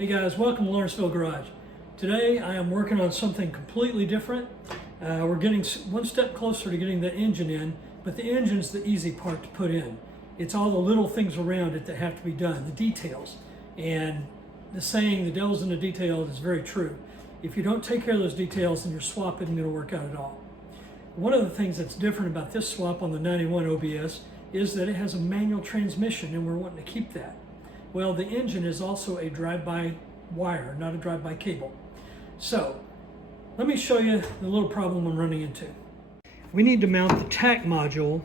Hey guys, welcome to Laurenceville Garage. Today I am working on something completely different. We're getting one step closer to getting the engine in, but the engine's the easy part to put in. It's all the little things around it that have to be done, the details. And the saying, the devil's in the detail, is very true. If you don't take care of those details, then your swap isn't going to work out at all. One of the things that's different about this swap on the 91 OBS is that it has a manual transmission, and we're wanting to keep that. Well, the engine is also a drive-by wire, not a drive-by cable. So, let me show you the little problem I'm running into. We need to mount the TAC module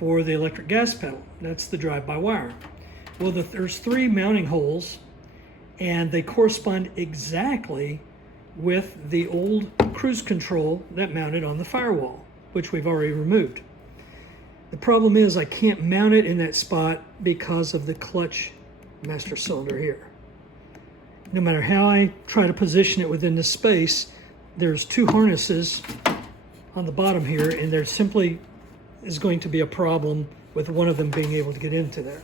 for the electric gas pedal. That's the drive-by wire. Well, there's 3 mounting holes, and they correspond exactly with the old cruise control that mounted on the firewall, which we've already removed. The problem is I can't mount it in that spot because of the clutch master cylinder here. No matter how I try to position it within this space, there's 2 harnesses on the bottom here, and there simply is going to be a problem with one of them being able to get into there.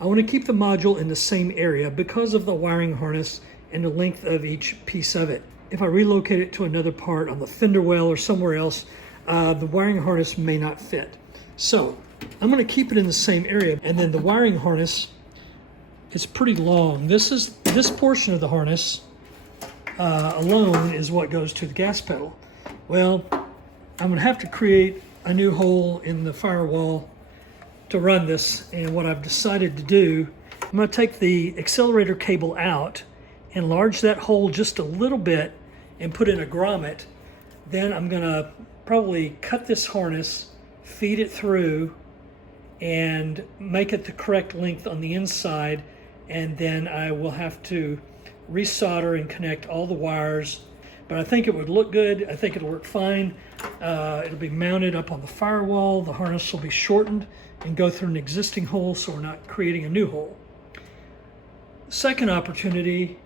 I want to keep the module in the same area because of the wiring harness and the length of each piece of it. If I relocate it to another part on the fender well or somewhere else, the wiring harness may not fit. So I'm going to keep it in the same area, and then the wiring harness is pretty long. This portion of the harness alone is what goes to the gas pedal. Well, I'm going to have to create a new hole in the firewall to run this, and what I've decided to do, I'm going to take the accelerator cable out, enlarge that hole just a little bit, and put in a grommet. Then I'm going to probably cut this harness, feed it through, and make it the correct length on the inside, and then I will have to resolder and connect all the wires. But I think it would look good. I think it'll work fine. It'll be mounted up on the firewall. The harness will be shortened and go through an existing hole, so we're not creating a new hole. Second opportunity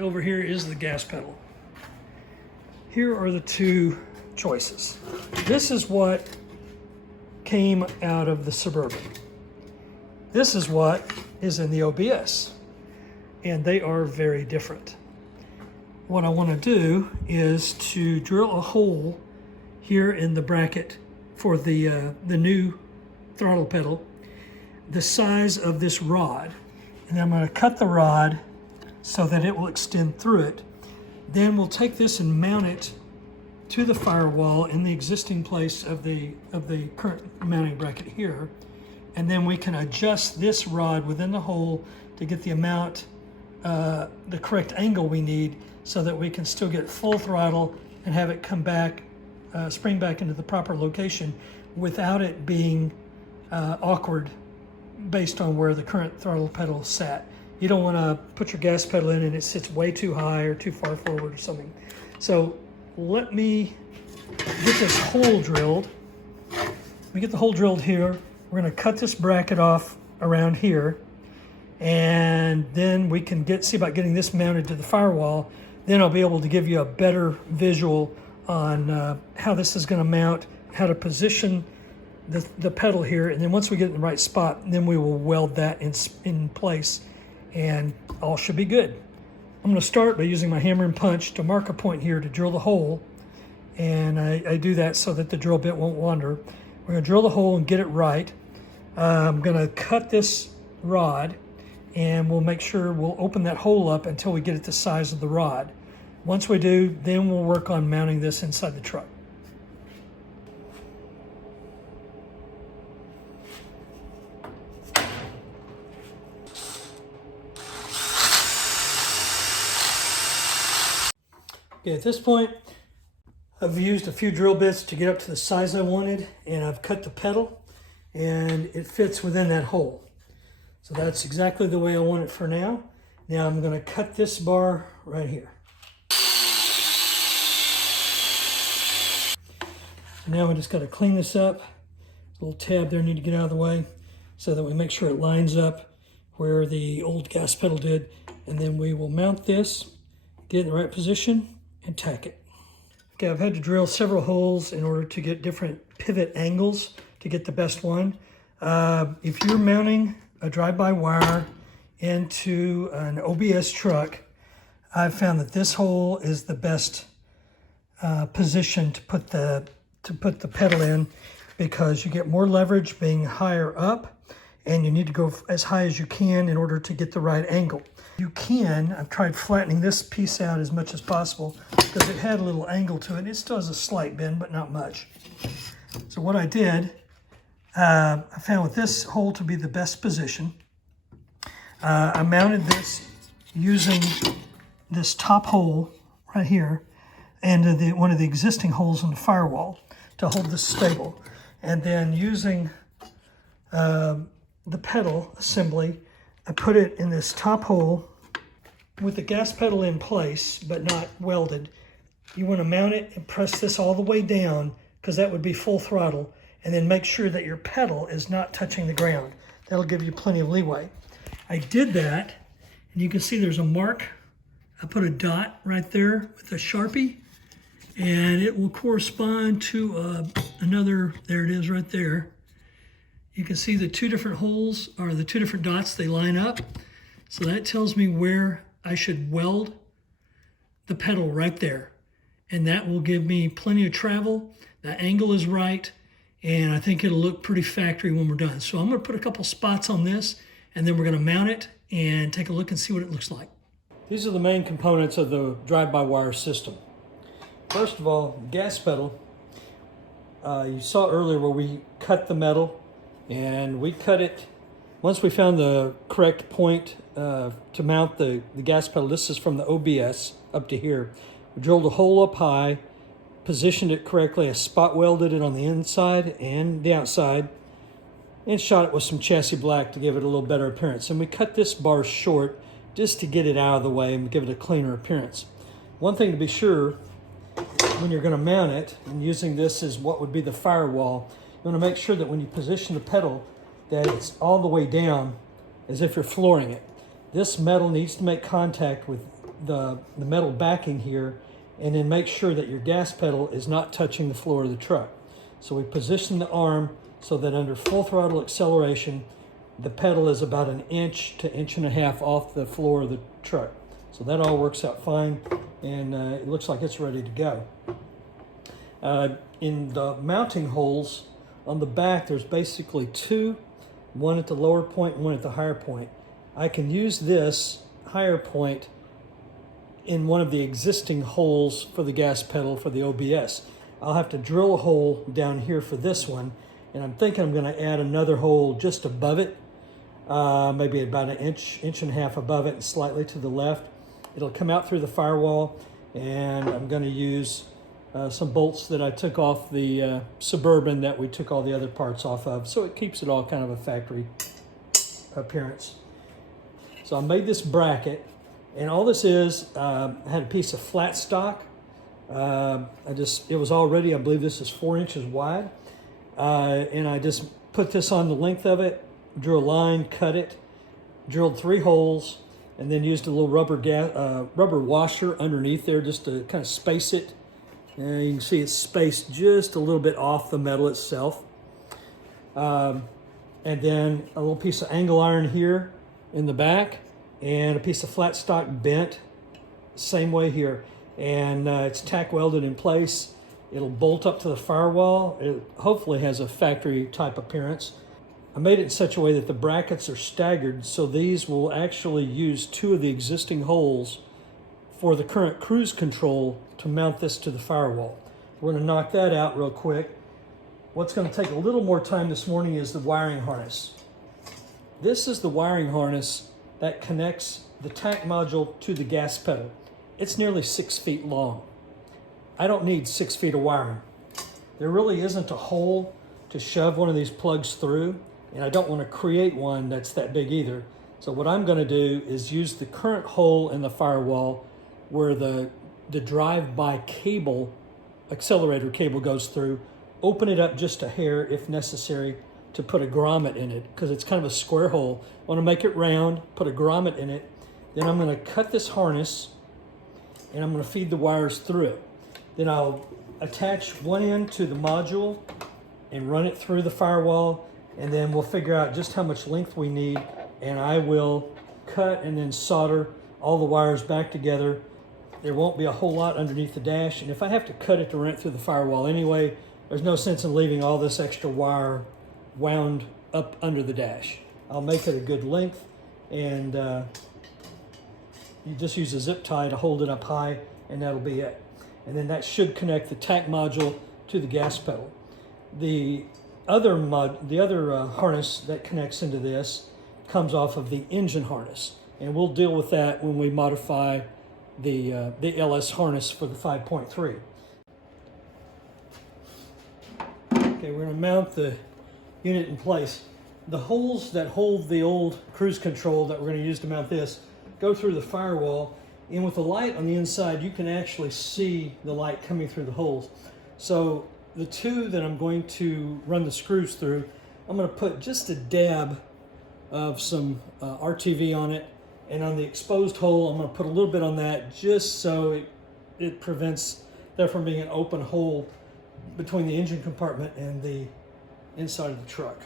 over here is the gas pedal. Here are the 2 choices. This is what came out of the Suburban. This is what is in the OBS, and they are very different. What I want to do is to drill a hole here in the bracket for the new throttle pedal, the size of this rod, and I'm going to cut the rod so that it will extend through it. Then we'll take this and mount it to the firewall in the existing place of the current mounting bracket here, and then we can adjust this rod within the hole to get the amount, the correct angle we need, so that we can still get full throttle and have it come back, spring back into the proper location without it being awkward based on where the current throttle pedal sat. You don't want to put your gas pedal in and it sits way too high or too far forward or something. So let me get this hole drilled. We get the hole drilled here. We're going to cut this bracket off around here, and then we can see about getting this mounted to the firewall. Then I'll be able to give you a better visual on how this is going to mount, how to position the pedal here, and then once we get it in the right spot, then we will weld that in place, and all should be good. I'm going to start by using my hammer and punch to mark a point here to drill the hole, and I do that so that the drill bit won't wander. We're going to drill the hole and get it right. I'm going to cut this rod, and we'll make sure we'll open that hole up until we get it the size of the rod. Once we do, then we'll work on mounting this inside the truck. Okay, at this point, I've used a few drill bits to get up to the size I wanted, and I've cut the pedal, and it fits within that hole. So that's exactly the way I want it for now. Now I'm going to cut this bar right here. So now we just got to clean this up. A little tab there need to get out of the way so that we make sure it lines up where the old gas pedal did, and then we will mount this, get it in the right position, and tack it. Okay, I've had to drill several holes in order to get different pivot angles to get the best one. If you're mounting a drive-by wire into an OBS truck, I've found that this hole is the best position to put the pedal in, because you get more leverage being higher up, and you need to go as high as you can in order to get the right angle. You can, I've tried flattening this piece out as much as possible because it had a little angle to it. It still has a slight bend, but not much. So what I did, I found with this hole to be the best position. I mounted this using this top hole right here and one of the existing holes in the firewall to hold this stable. And then using the pedal assembly, I put it in this top hole with the gas pedal in place but not welded. You want to mount it and press this all the way down, because that would be full throttle, and then make sure that your pedal is not touching the ground. That'll give you plenty of leeway. I did that, and you can see there's a mark. I put a dot right there with a Sharpie, and it will correspond to another, there it is right there. You can see the two different holes, or the two different dots, they line up. So that tells me where I should weld the pedal right there. And that will give me plenty of travel. The angle is right, and I think it'll look pretty factory when we're done. So I'm gonna put a couple spots on this, and then we're gonna mount it and take a look and see what it looks like. These are the main components of the drive-by-wire system. First of all, gas pedal. You saw earlier where we cut the metal, and we cut it, once we found the correct point to mount the gas pedal. This is from the OBS up to here. We drilled a hole up high, positioned it correctly. I spot welded it on the inside and the outside, and shot it with some chassis black to give it a little better appearance. And we cut this bar short just to get it out of the way and give it a cleaner appearance. One thing to be sure, when you're going to mount it, and using this as what would be the firewall, you want to make sure that when you position the pedal that it's all the way down as if you're flooring it. This metal needs to make contact with the metal backing here, and then make sure that your gas pedal is not touching the floor of the truck. So we position the arm so that under full throttle acceleration, the pedal is about 1 inch to 1.5 inches off the floor of the truck. So that all works out fine, and it looks like it's ready to go. In the mounting holes on the back, there's basically two, one at the lower point and one at the higher point. I can use this higher point in one of the existing holes for the gas pedal for the OBS. I'll have to drill a hole down here for this one, and I'm thinking I'm going to add another hole just above it, maybe about 1 inch, 1.5 inches above it and slightly to the left. It'll come out through the firewall, and I'm going to use some bolts that I took off the Suburban that we took all the other parts off of, so it keeps it all kind of a factory appearance. So I made this bracket, and all this is, I had a piece of flat stock. It was already, I believe this is 4 inches wide, and I just put this on the length of it, drew a line, cut it, drilled 3 holes, and then used a little rubber washer underneath there just to kind of space it. And you can see it's spaced just a little bit off the metal itself. And then a little piece of angle iron here in the back, and a piece of flat stock bent, same way here. And it's tack welded in place. It'll bolt up to the firewall. It hopefully has a factory type appearance. I made it in such a way that the brackets are staggered, so these will actually use 2 of the existing holes for the current cruise control to mount this to the firewall. We're going to knock that out real quick. What's going to take a little more time this morning is the wiring harness. This is the wiring harness that connects the tack module to the gas pedal. It's nearly 6 feet long. I don't need 6 feet of wiring. There really isn't a hole to shove one of these plugs through, and I don't want to create one that's that big either. So what I'm going to do is use the current hole in the firewall where the drive-by cable, accelerator cable goes through, open it up just a hair if necessary to put a grommet in it, because it's kind of a square hole. I want to make it round, put a grommet in it. Then I'm going to cut this harness, and I'm going to feed the wires through it. Then I'll attach one end to the module and run it through the firewall, and then we'll figure out just how much length we need, and I will cut and then solder all the wires back together. There won't be a whole lot underneath the dash, and if I have to cut it to run it through the firewall anyway, there's no sense in leaving all this extra wire wound up under the dash. I'll make it a good length, and you just use a zip tie to hold it up high, and that'll be it. And then that should connect the tack module to the gas pedal. The other harness that connects into this comes off of the engine harness, and we'll deal with that when we modify the LS harness for the 5.3. Okay, we're going to mount the unit in place. The holes that hold the old cruise control that we're going to use to mount this go through the firewall, and with the light on the inside you can actually see the light coming through the holes. So the two that I'm going to run the screws through, I'm going to put just a dab of some RTV on it, and on the exposed hole I'm going to put a little bit on that just so it prevents there from being an open hole between the engine compartment and the inside of the truck.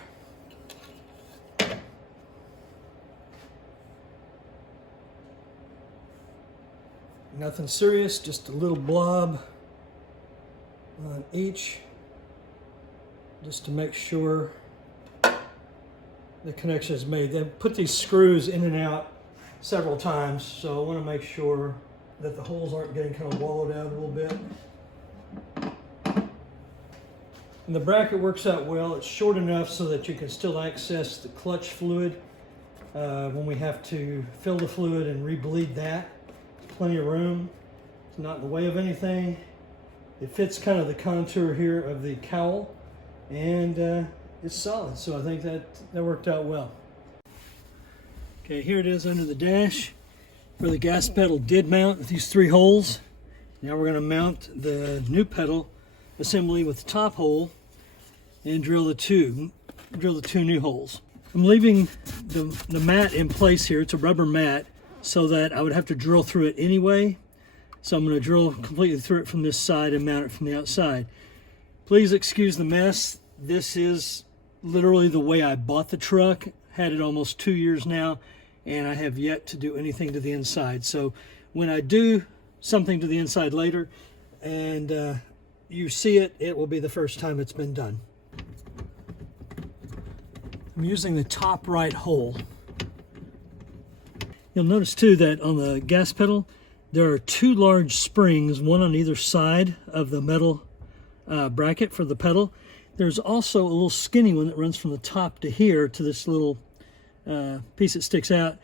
Nothing serious, just a little blob on each, just to make sure the connection is made. They put these screws in and out several times, so I want to make sure that the holes aren't getting kind of wallowed out a little bit. And the bracket works out well. It's short enough so that you can still access the clutch fluid when we have to fill the fluid and rebleed that. Plenty of room. It's not in the way of anything. It fits kind of the contour here of the cowl, and it's solid, so I think that worked out well. Okay, here it is under the dash where the gas pedal did mount with these three holes. Now we're going to mount the new pedal assembly with the top hole and drill the two new holes. I'm leaving the mat in place here. It's a rubber mat, so that I would have to drill through it anyway. So I'm going to drill completely through it from this side and mount it from the outside. Please excuse the mess. This is literally the way I bought the truck. Had it almost 2 years now, and I have yet to do anything to the inside. So when I do something to the inside later and you see it, it will be the first time it's been done. I'm using the top right hole. You'll notice too that on the gas pedal there are two large springs, one on either side of the metal bracket for the pedal. There's also a little skinny one that runs from the top to here to this little piece that sticks out.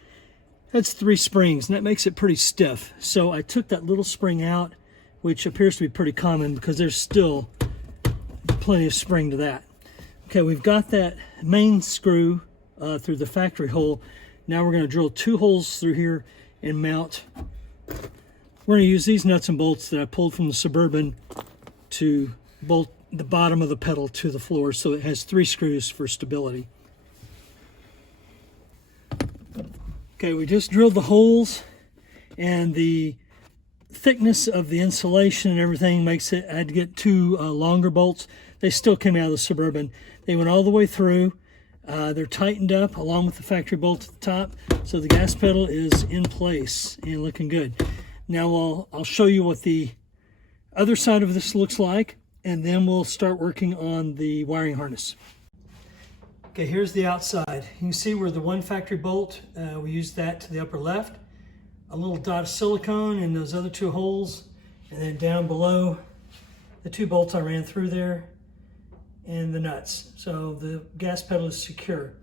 That's 3 springs, and that makes it pretty stiff. So I took that little spring out, which appears to be pretty common because there's still plenty of spring to that. Okay, we've got that main screw through the factory hole. Now we're going to drill 2 holes through here and mount. We're going to use these nuts and bolts that I pulled from the Suburban to bolt the bottom of the pedal to the floor, so it has 3 screws for stability. Okay, we just drilled the holes, and the thickness of the insulation and everything makes it, I had to get 2 longer bolts. They still came out of the Suburban. They went all the way through. They're tightened up along with the factory bolt at the top, so the gas pedal is in place and looking good. Now I'll show you what the other side of this looks like, and then we'll start working on the wiring harness. Okay, here's the outside. You can see where the one factory bolt, we used that to the upper left, a little dot of silicone in those other 2 holes, and then down below the 2 bolts I ran through there, and the nuts. So the gas pedal is secure.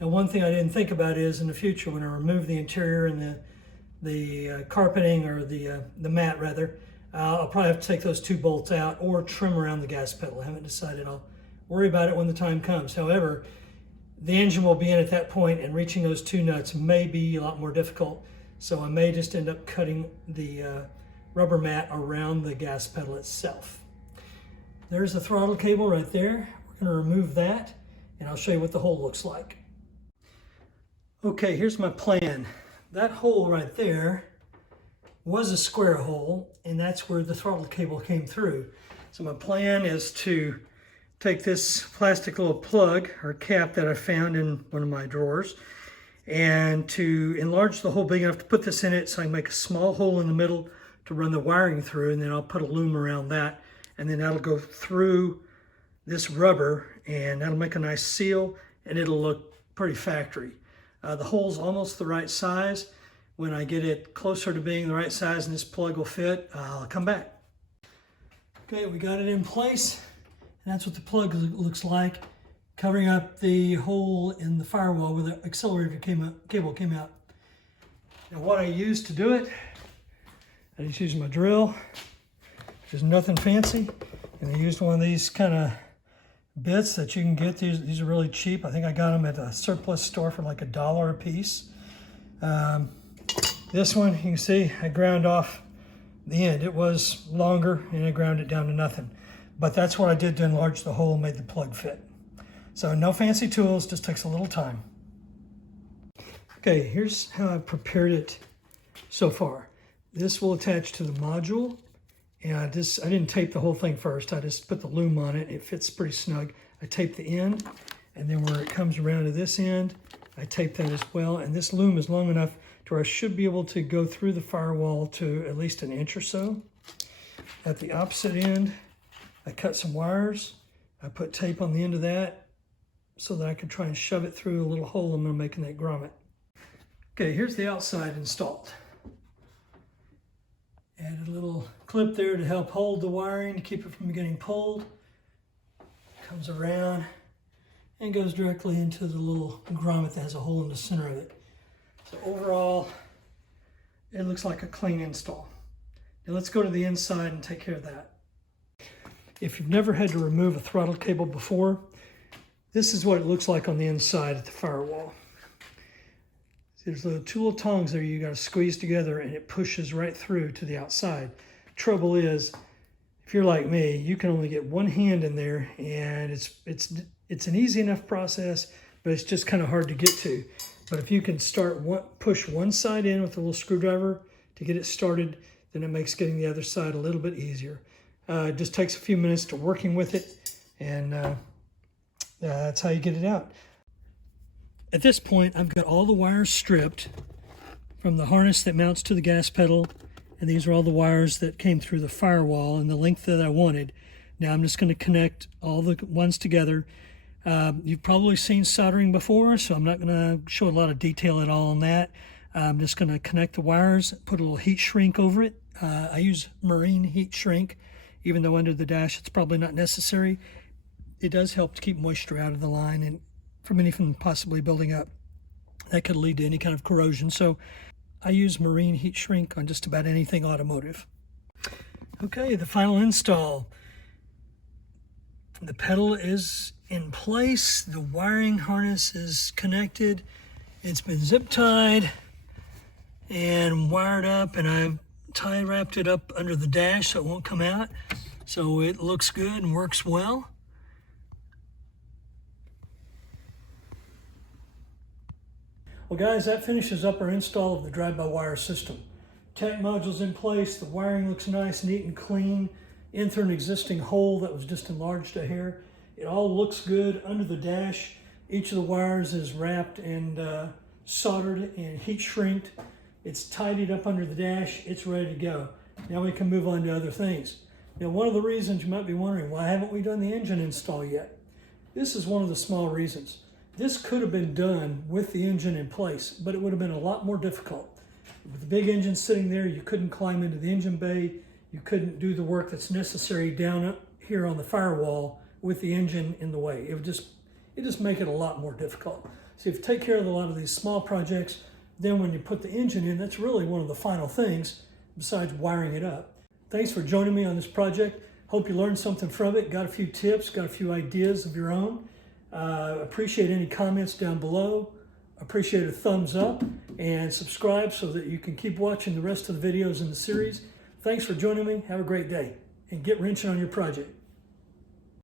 Now, one thing I didn't think about is in the future when I remove the interior and the carpeting, or the mat rather, I'll probably have to take those 2 bolts out or trim around the gas pedal. I haven't decided. I'll worry about it when the time comes. However, the engine will be in at that point, and reaching those 2 nuts may be a lot more difficult. So I may just end up cutting the rubber mat around the gas pedal itself. There's the throttle cable right there. We're going to remove that, and I'll show you what the hole looks like. Okay, here's my plan. That hole right there was a square hole, and that's where the throttle cable came through. So my plan is to take this plastic little plug or cap that I found in one of my drawers, and to enlarge the hole big enough to put this in it so I can make a small hole in the middle to run the wiring through, and then I'll put a loom around that, and then that'll go through this rubber, and that'll make a nice seal, and it'll look pretty factory. The hole's almost the right size. When I get it closer to being the right size and this plug will fit, I'll come back. Okay, we got it in place, and that's what the plug looks like, covering up the hole in the firewall where the accelerator cable came out. Now what I used to do it, I just used my drill, which is nothing fancy, and I used one of these kind of bits that you can get. These are really cheap. I think I got them at a surplus store for like $1 a piece. This one, you can see I ground off the end. It was longer and I ground it down to nothing. But that's what I did to enlarge the hole and made the plug fit. So no fancy tools, just takes a little time. Okay, here's how I've prepared it so far. This will attach to the module. And I didn't tape the whole thing first. I just put the loom on it. It fits pretty snug. I tape the end, and then where it comes around to this end, I tape that as well. And this loom is long enough to where I should be able to go through the firewall to at least an inch or so. At the opposite end, I cut some wires. I put tape on the end of that so that I could try and shove it through a little hole I'm making that grommet. Okay, here's the outside installed. Add a little clip there to help hold the wiring to keep it from getting pulled. Comes around and goes directly into the little grommet that has a hole in the center of it. So overall, it looks like a clean install. Now let's go to the inside and take care of that. If you've never had to remove a throttle cable before, this is what it looks like on the inside of the firewall. There's two little tongs there you got to squeeze together, and it pushes right through to the outside. Trouble is, if you're like me, you can only get one hand in there, and it's an easy enough process, but it's just kind of hard to get to. But if you can push one side in with a little screwdriver to get it started, then it makes getting the other side a little bit easier. It just takes a few minutes to working with it, and that's how you get it out. At this point, I've got all the wires stripped from the harness that mounts to the gas pedal, and these are all the wires that came through the firewall in the length that I wanted. Now I'm just going to connect all the ones together. You've probably seen soldering before, so I'm not going to show a lot of detail at all on that. I'm just going to connect the wires, put a little heat shrink over it. I use marine heat shrink, even though under the dash it's probably not necessary. It does help to keep moisture out of the line and from anything possibly building up. That could lead to any kind of corrosion. So I use marine heat shrink on just about anything automotive. Okay, the final install. The pedal is in place. The wiring harness is connected. It's been zip tied and wired up, and I've tie wrapped it up under the dash so it won't come out. So it looks good and works well. Well guys, that finishes up our install of the drive-by-wire system. Tech module's in place, the wiring looks nice, neat and clean, in through an existing hole that was just enlarged a hair. It all looks good under the dash. Each of the wires is wrapped and soldered and heat shrinked. It's tidied up under the dash, it's ready to go. Now we can move on to other things. Now one of the reasons you might be wondering, why haven't we done the engine install yet? This is one of the small reasons. This could have been done with the engine in place, but it would have been a lot more difficult. With the big engine sitting there, you couldn't climb into the engine bay. You couldn't do the work that's necessary down up here on the firewall with the engine in the way. It just make it a lot more difficult. So if you take care of a lot of these small projects, then when you put the engine in, that's really one of the final things besides wiring it up. Thanks for joining me on this project. Hope you learned something from it, got a few tips, got a few ideas of your own. Appreciate any comments down below. Appreciate a thumbs up and subscribe so that you can keep watching the rest of the videos in the series. Thanks for joining me. Have a great day and get wrenching on your project.